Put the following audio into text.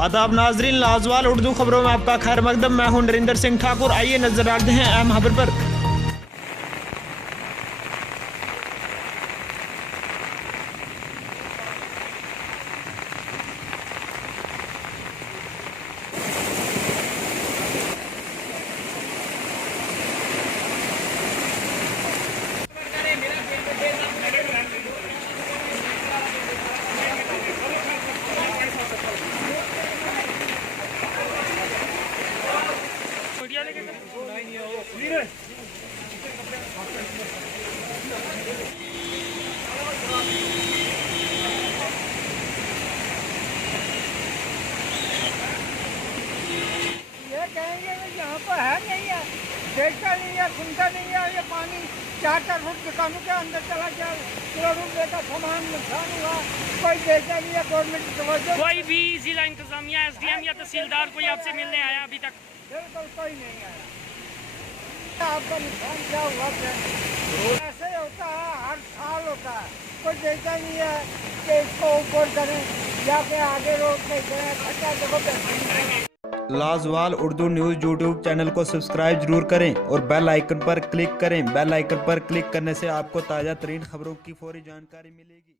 आदाब नाजरीन, लाजवाल उर्दू खबरों में आपका खैर मकदम। मैं हूं नरेंद्र सिंह ठाकुर। आइए नजर डालते हैं अहम खबर पर। कहेंगे यहाँ पर है नहीं है, देखता नहीं है, सुनता नहीं है। ये पानी 4-4 फुट दुकानों के अंदर चला गया, करोड़ों रुपये का सामान नुकसान हुआ, कोई देखता नहीं है। गवर्नमेंट की तवज्जो, कोई भी जिला इंतजामिया, SDM या तहसीलदार कोई आपसे मिलने आया अभी तक? बिल्कुल कोई नहीं आया। आपका नुकसान क्या हुआ? ऐसे होता है, हर साल होता है। कोई देखता नहीं है कि इसको ऊपर करें या फिर आगे रोड नहीं करें। खट्टा देखो लाजवाल उर्दू न्यूज़ यूट्यूब चैनल को सब्सक्राइब जरूर करें और बेल आइकन पर क्लिक करें। बेल आइकन पर क्लिक करने से आपको ताज़ा तरीन खबरों की फौरी जानकारी मिलेगी।